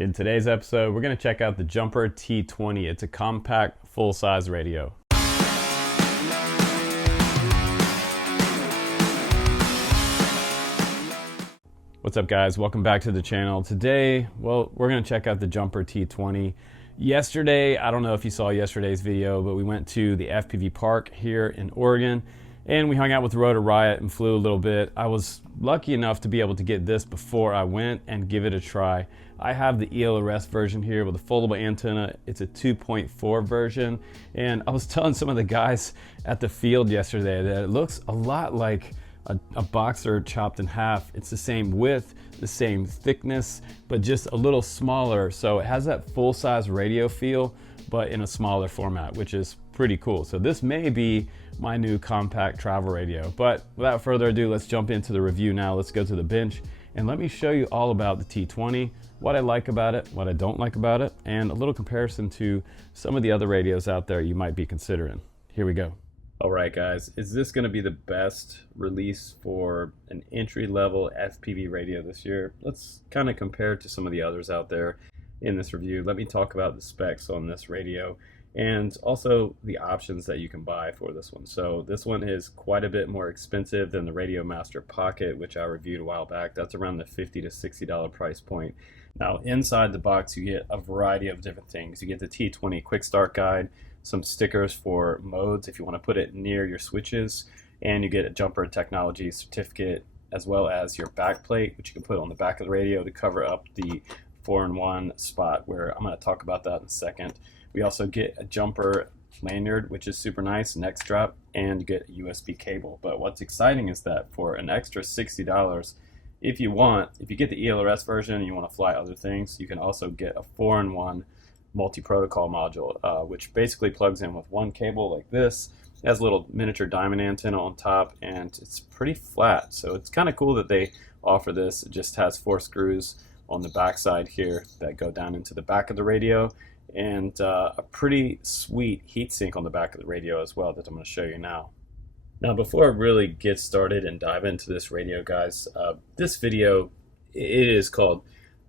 In today's episode, we're going to check out the Geprc T20. It's a compact, full-size radio. What's up, guys? Welcome back to the channel. Today, well, we're going to check out the Geprc T20. Yesterday, I don't know if you saw yesterday's video, but we went to the FPV park here in Oregon, and we hung out with Rotor Riot and flew a little bit. I was lucky enough to be able to get this before I went and give it a try. I have the ELRS version here with a foldable antenna. It's a 2.4 version, and I was telling some of the guys at the field yesterday that it looks a lot like a boxer chopped in half. It's the same width, the same thickness, but just a little smaller. So it has that full-size radio feel, but in a smaller format, which is pretty cool. So this may be my new compact travel radio. But without further ado, let's jump into the review now. Let's go to the bench and let me show you all about the T20, what I like about it, what I don't like about it, and a little comparison to some of the other radios out there you might be considering. Here we go. All right, guys, is this going to be the best release for an entry-level FPV radio this year? Let's kind of compare it to some of the others out there in this review. Let me talk about the specs on this radio and also the options that you can buy for this one. So this one is quite a bit more expensive than the Radiomaster Pocket, which I reviewed a while back. That's around the $50 to $60 price point. Now, inside the box, you get a variety of different things. You get the T20 Quick Start Guide, some stickers for modes if you want to put it near your switches, and you get a Geprc Technology certificate, as well as your back plate, which you can put on the back of the radio to cover up the 4-in-1 spot, where I'm going to talk about that in a second. We also get a Geprc lanyard, which is super nice, neck strap, and you get a USB cable. But what's exciting is that for an extra $60, if you get the ELRS version and you want to fly other things, you can also get a 4-in-1 multi-protocol module, which basically plugs in with one cable like this. It has a little miniature diamond antenna on top, and it's pretty flat. So it's kind of cool that they offer this. It just has 4 screws on the back side here that go down into the back of the radio, and a pretty sweet heatsink on the back of the radio as well that I'm going to show you now. Now, before I really get started and dive into this radio, guys, this video, it is called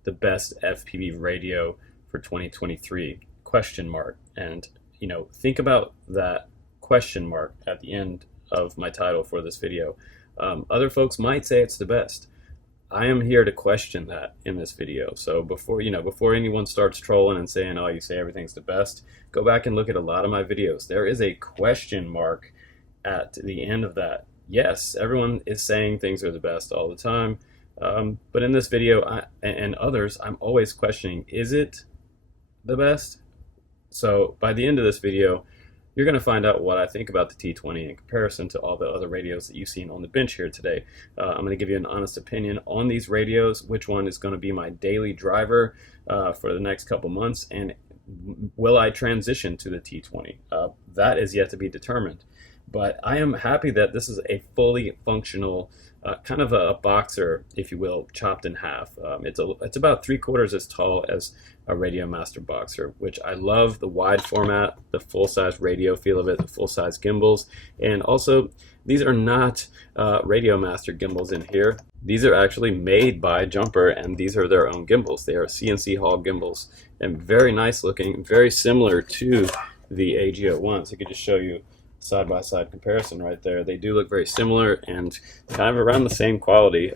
the best FPV radio for 2023 ? And think about that question mark at the end of my title for this video. Other folks might say it's the best. I am here to question that in this video. So before anyone starts trolling and saying, oh, you say everything's the best, go back and look at a lot of my videos. There is a question mark at the end of that. Yes, everyone is saying things are the best all the time, but in this video and others, I'm always questioning, is it the best? So by the end of this video, you're going to find out what I think about the T20 in comparison to all the other radios that you've seen on the bench here today. I'm going to give you an honest opinion on these radios, which one is going to be my daily driver for the next couple months, and will I transition to the T20? That is yet to be determined. But I am happy that this is a fully functional, kind of a boxer, if you will, chopped in half. It's about 3/4 as tall as a Radiomaster boxer, which I love the wide format, the full-size radio feel of it, the full-size gimbals, and also these are not Radiomaster gimbals in here. These are actually made by Geprc, and these are their own gimbals. They are CNC Hall gimbals, and very nice looking, very similar to the AG01s. I could just show you side-by-side comparison right there. They do look very similar and kind of around the same quality.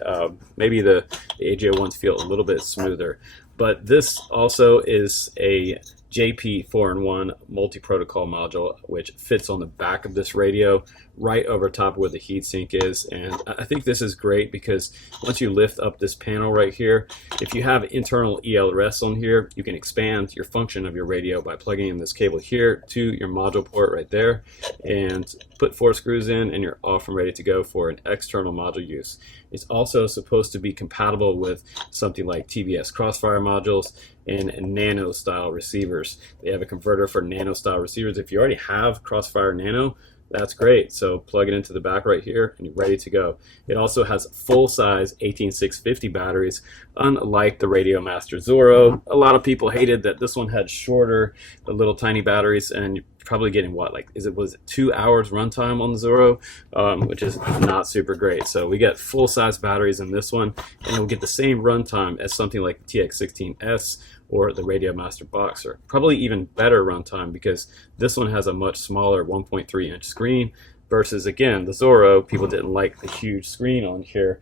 Maybe the AG01s feel a little bit smoother, but this also is a JP 4-in-1 multi-protocol module, which fits on the back of this radio right over top where the heatsink is. And I think this is great because once you lift up this panel right here, if you have internal ELRS on here, you can expand your function of your radio by plugging in this cable here to your module port right there, and put 4 screws in, and you're off and ready to go for an external module use. It's also supposed to be compatible with something like TBS Crossfire modules and NANO style receivers. They have a converter for NANO style receivers. If you already have Crossfire Nano, that's great. So plug it into the back right here and you're ready to go. It also has full-size 18650 batteries, unlike the Radiomaster Zorro. A lot of people hated that this one had shorter, little tiny batteries, and you're probably getting what, like, was it 2 hours runtime on the Zorro, which is not super great. So we get full-size batteries in this one, and we'll get the same runtime as something like the TX16S or the Radiomaster Boxer. Probably even better runtime because this one has a much smaller 1.3-inch screen versus, again, the Zorro. People didn't like the huge screen on here.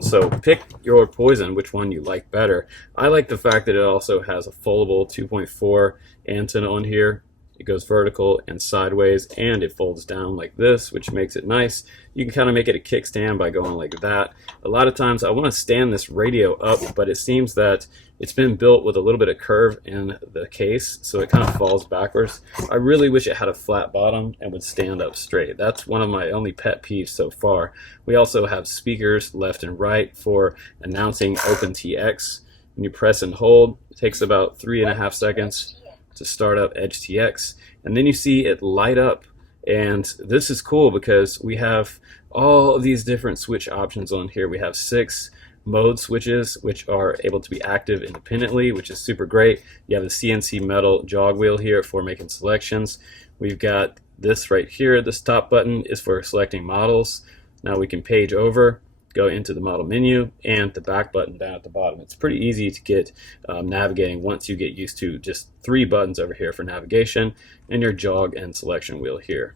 So pick your poison, which one you like better. I like the fact that it also has a foldable 2.4 antenna on here. It goes vertical and sideways, and it folds down like this, which makes it nice. You can kind of make it a kickstand by going like that. A lot of times I want to stand this radio up, but it seems that it's been built with a little bit of curve in the case, so it kind of falls backwards. I really wish it had a flat bottom and would stand up straight. That's one of my only pet peeves so far. We also have speakers left and right for announcing OpenTX. When you press and hold, it takes about 3.5 seconds to start up Edge TX, and then you see it light up. And this is cool because we have all of these different switch options on here. We have 6 mode switches which are able to be active independently, which is super great. You have the CNC metal jog wheel here for making selections. We've got this right here. This top button is for selecting models. Now we can page over, go into the model menu, and the back button down at the bottom. It's pretty easy to get navigating once you get used to just 3 buttons over here for navigation and your jog and selection wheel here.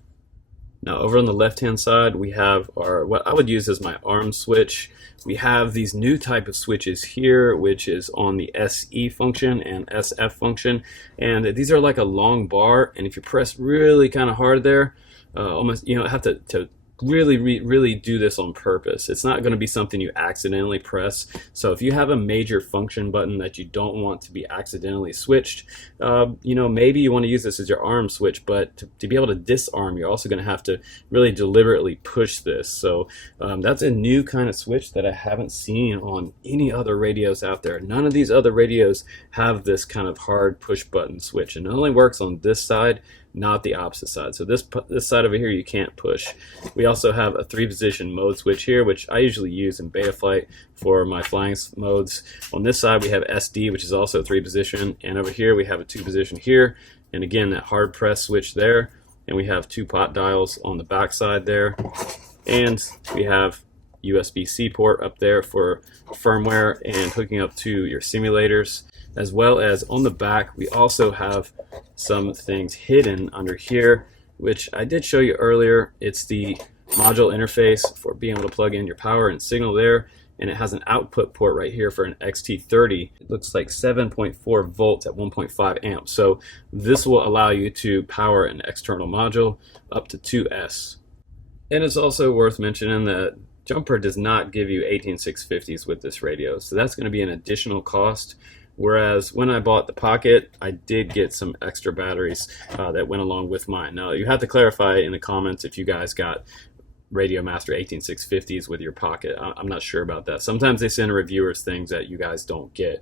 Now over on the left hand side we have our, what I would use as my arm switch. We have these new type of switches here, which is on the SE function and SF function, and these are like a long bar, and if you press really kind of hard there, almost, you know, have to really do this on purpose. It's not going to be something you accidentally press. So if you have a major function button that you don't want to be accidentally switched, you know, maybe you want to use this as your arm switch, but to be able to disarm, you're also going to have to really deliberately push this. So that's a new kind of switch that I haven't seen on any other radios out there. None of these other radios have this kind of hard push button switch, and it only works on this side, not the opposite side. So this side over here you can't push. We also have a 3-position mode switch here, which I usually use in beta flight for my flying modes. On this side we have SD, which is also 3-position, and over here we have a 2-position here, and again that hard press switch there, and we have 2 pot dials on the back side there, and we have USB-C port up there for firmware and hooking up to your simulators, as well as on the back we also have some things hidden under here, which I did show you earlier. It's the module interface for being able to plug in your power and signal there, and it has an output port right here for an XT30. It looks like 7.4 volts at 1.5 amps. So this will allow you to power an external module up to 2S. And it's also worth mentioning that Geprc does not give you 18650s with this radio, so that's going to be an additional cost. Whereas when I bought the Pocket, I did get some extra batteries that went along with mine. Now, you have to clarify in the comments if you guys got Radiomaster 18650s with your Pocket. I'm not sure about that. Sometimes they send reviewers things that you guys don't get.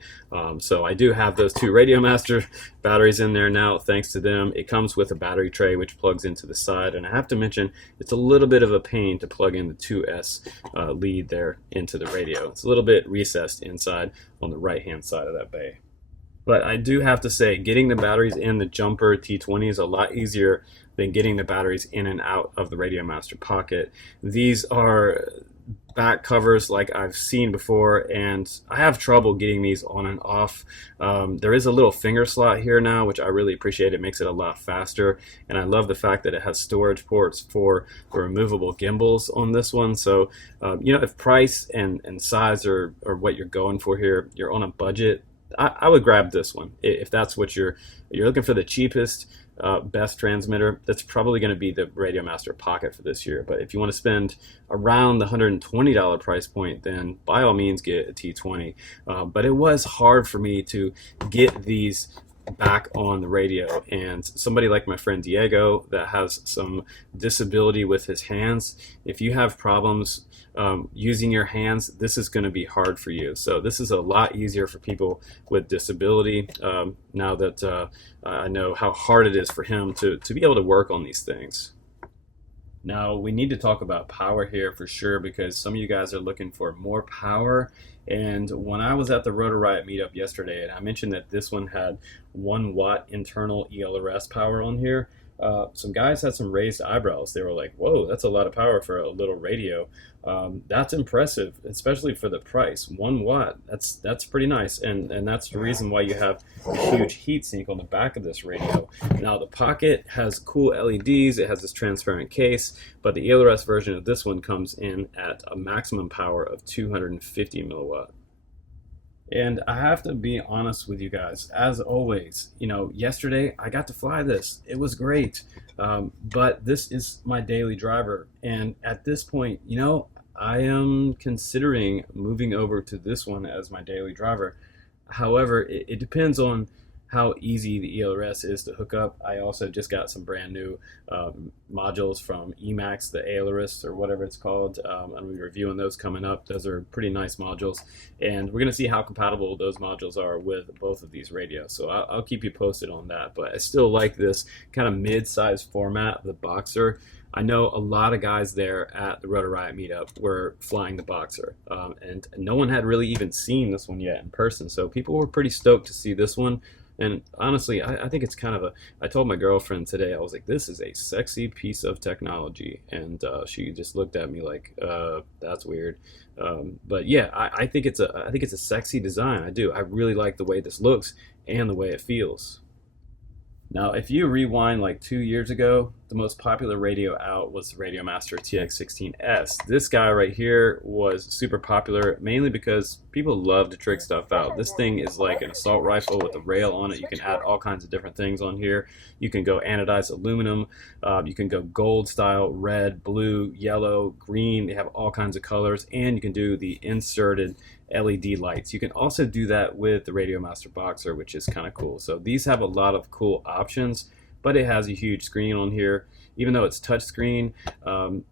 So I do have those 2 Radiomaster batteries in there now, thanks to them. It comes with a battery tray which plugs into the side, and I have to mention it's a little bit of a pain to plug in the 2S lead there into the radio. It's a little bit recessed inside on the right hand side of that bay. But I do have to say, getting the batteries in the Geprc T20 is a lot easier than getting the batteries in and out of the Radiomaster Pocket. These are back covers like I've seen before, and I have trouble getting these on and off. There is a little finger slot here now, which I really appreciate. It makes it a lot faster, and I love the fact that it has storage ports for the removable gimbals on this one. So you know, if price and size are what you're going for here, you're on a budget, I would grab this one. If that's what you're looking for, the cheapest, best transmitter, that's probably going to be the Radiomaster Pocket for this year. But if you want to spend around the $120 price point, then by all means get a T20. But it was hard for me to get these back on the radio, and somebody like my friend Diego that has some disability with his hands, if you have problems using your hands, this is going to be hard for you. So this is a lot easier for people with disability, now that I know how hard it is for him to be able to work on these things. Now we need to talk about power here for sure, because some of you guys are looking for more power. And when I was at the Rotor Riot meetup yesterday, and I mentioned that this one had 1 watt internal ELRS power on here, some guys had some raised eyebrows. They were like, whoa, that's a lot of power for a little radio. That's impressive, especially for the price. 1 watt, that's pretty nice, and that's the reason why you have a huge heat sink on the back of this radio. Now the Pocket has cool LEDs, it has this transparent case, but the ELRS version of this one comes in at a maximum power of 250 milliwatt. And I have to be honest with you guys, as always, you know, yesterday I got to fly this. It was great. But this is my daily driver. And at this point, you know, I am considering moving over to this one as my daily driver. However, it depends on how easy the ELRS is to hook up. I also just got some brand new modules from Emacs, the ELRS or whatever it's called. I'm going to be reviewing those coming up. Those are pretty nice modules, and we're going to see how compatible those modules are with both of these radios. So I'll keep you posted on that. But I still like this kind of mid-sized format of the Boxer. I know a lot of guys there at the Rotor Riot meetup were flying the Boxer, and no one had really even seen this one yet in person. So people were pretty stoked to see this one. And honestly, I think it's kind of I told my girlfriend today, I was like, this is a sexy piece of technology. And she just looked at me like, that's weird. But yeah, I think it's a sexy design. I do. I really like the way this looks and the way it feels. Now, if you rewind like 2 years ago, the most popular radio out was the Radiomaster TX16S. This guy right here was super popular, mainly because people love to trick stuff out. This thing is like an assault rifle with a rail on it. You can add all kinds of different things on here. You can go anodized aluminum. You can go gold style, red, blue, yellow, green. They have all kinds of colors, and you can do the inserted LED lights. You can also do that with the Radiomaster Boxer, which is kind of cool. So these have a lot of cool options, but it has a huge screen on here. Even though it's touchscreen,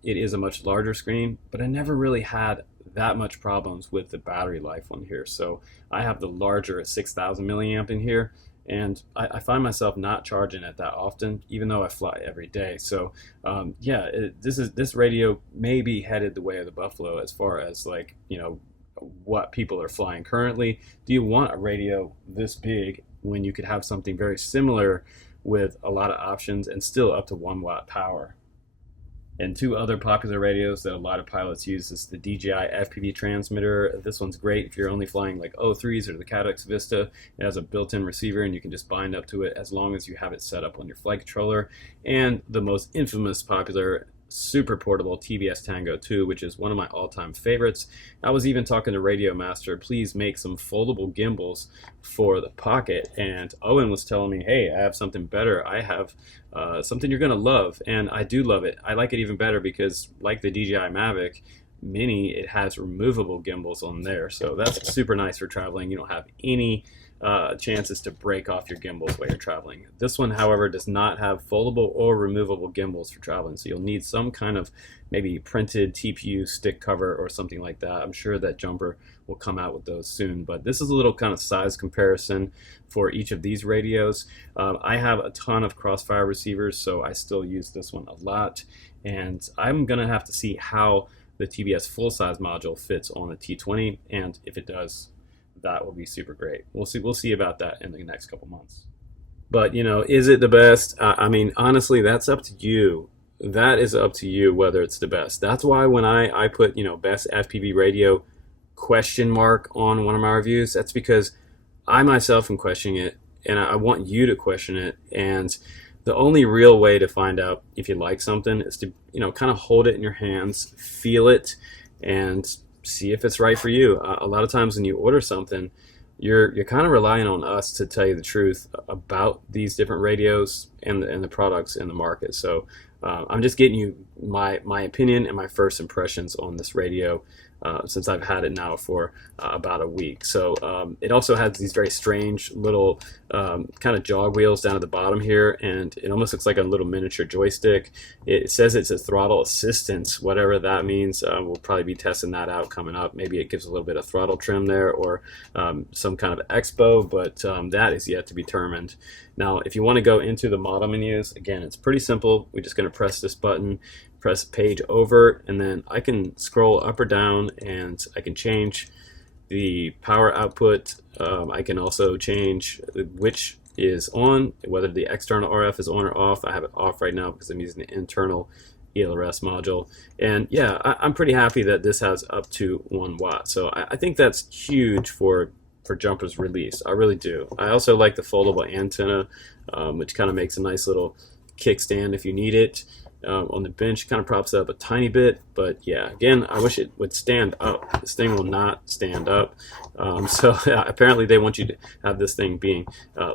it is a much larger screen, but I never really had that much problems with the battery life on here. So I have the larger 6,000 milliamp in here, and I find myself not charging it that often, even though I fly every day. So yeah, this radio may be headed the way of the Buffalo as far as, like, you know, what people are flying currently. Do you want a radio this big when you could have something very similar with a lot of options and still up to 1 watt power? And two other popular radios that a lot of pilots use is the DJI FPV transmitter. This one's great if you're only flying like O3s or the Cadex Vista. It has a built-in receiver and you can just bind up to it as long as you have it set up on your flight controller. And the most infamous popular super portable TBS Tango 2, which is one of my all-time favorites. I was even talking to Radiomaster, please make some foldable gimbals for the Pocket, and Owen was telling me, hey, I have something better. I have something you're gonna love, and I do love it. I like it even better because, like the DJI Mavic Mini, it has removable gimbals on there, so that's super nice for traveling. You don't have any chances to break off your gimbals while you're traveling. This one, however, does not have foldable or removable gimbals for traveling, so you'll need some kind of maybe printed TPU stick cover or something like that. I'm sure that Jumper will come out with those soon, but this is a little kind of size comparison for each of these radios. I have a ton of Crossfire receivers, so I still use this one a lot, and I'm gonna have to see how the TBS full-size module fits on a T20, and if it does, that will be super great. We'll see about that in the next couple months. But, you know, is it the best? I mean, honestly, that's up to you. That is up to you whether it's the best. That's why when I put, you know, best FPV radio question mark on one of my reviews, that's because I myself am questioning it, and I want you to question it. And the only real way to find out if you like something is to, you know, kind of hold it in your hands, feel it, and see if it's right for you. A lot of times when you order something, you're kind of relying on us to tell you the truth about these different radios and the products in the market. So I'm just getting you my opinion and my first impressions on this radio since I've had it now for about a week. So it also has these very strange little kind of jog wheels down at the bottom here, and it almost looks like a little miniature joystick. It says it's a throttle assistance, whatever that means. We'll probably be testing that out coming up. Maybe it gives a little bit of throttle trim there, or some kind of expo, but that is yet to be determined. Now, if you want to go into the model menus, again, it's pretty simple. We're just going to press this button, press page over, and then I can scroll up or down, and I can change the power output. I can also change which is on, whether the external RF is on or off. I have it off right now because I'm using the internal ELRS module. And yeah, I'm pretty happy that this has up to 1 watt. So I think that's huge for jumpers release. I really do. I also like the foldable antenna, which kind of makes a nice little kickstand if you need it. On the bench, kind of props it up a tiny bit, but yeah, again, I wish it would stand up. This thing will not stand up. So apparently they want you to have this thing being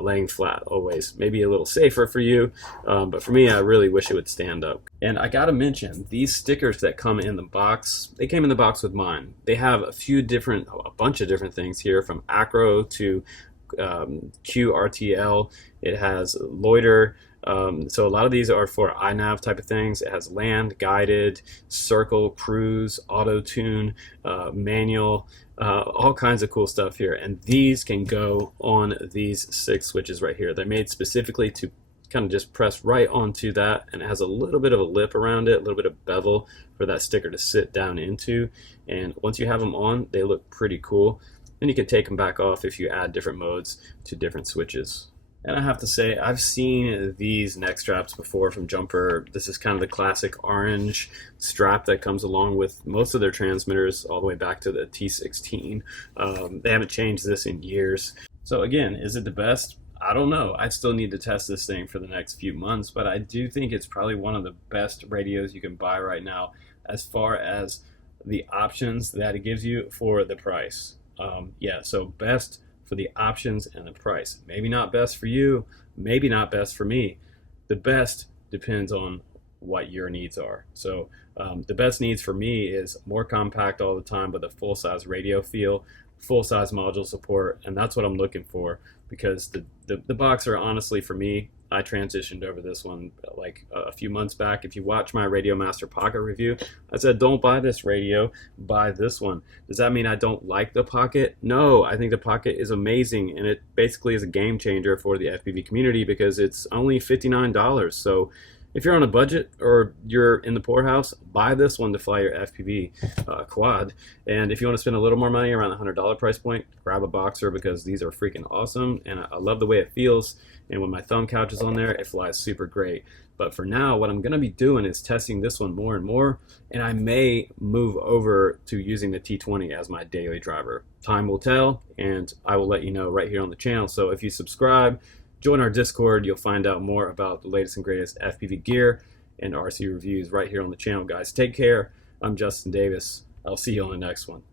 laying flat always. Maybe a little safer for you, but for me, I really wish it would stand up. And I gotta mention, these stickers that come in the box, they came in the box with mine. They have a bunch of different things here, from acro to QRTL. It has loiter. So a lot of these are for iNav type of things. It has land, guided, circle, cruise, auto tune, manual, all kinds of cool stuff here. And these can go on these 6 switches right here. They're made specifically to kind of just press right onto that, and it has a little bit of a lip around it, a little bit of bevel for that sticker to sit down into. And once you have them on, they look pretty cool. Then you can take them back off if you add different modes to different switches. And I have to say, I've seen these neck straps before from Jumper. This is kind of the classic orange strap that comes along with most of their transmitters all the way back to the T16. They haven't changed this in years. So again, is it the best? I don't know. I still need to test this thing for the next few months, but I do think it's probably one of the best radios you can buy right now as far as the options that it gives you for the price. Yeah, so best for the options and the price. Maybe not best for you, maybe not best for me. The best depends on what your needs are. So the best needs for me is more compact all the time with a full-size radio feel, full-size module support, and that's what I'm looking for, because the Boxer, honestly, for me, I transitioned over this one like a few months back. If you watch my Radiomaster Pocket review, I said, don't buy this radio, buy this one. Does that mean I don't like the Pocket? No, I think the Pocket is amazing, and it basically is a game changer for the FPV community because it's only $59. So if you're on a budget or you're in the poorhouse, buy this one to fly your FPV quad. And if you want to spend a little more money, around the $100 price point, grab a Boxer, because these are freaking awesome, and I love the way it feels. And when my thumb couch is on there, it flies super great. But for now, what I'm going to be doing is testing this one more and more, and I may move over to using the T20 as my daily driver. Time will tell, and I will let you know right here on the channel. So if you subscribe, join our Discord, you'll find out more about the latest and greatest FPV gear and RC reviews right here on the channel, guys. Take care. I'm Justin Davis. I'll see you on the next one.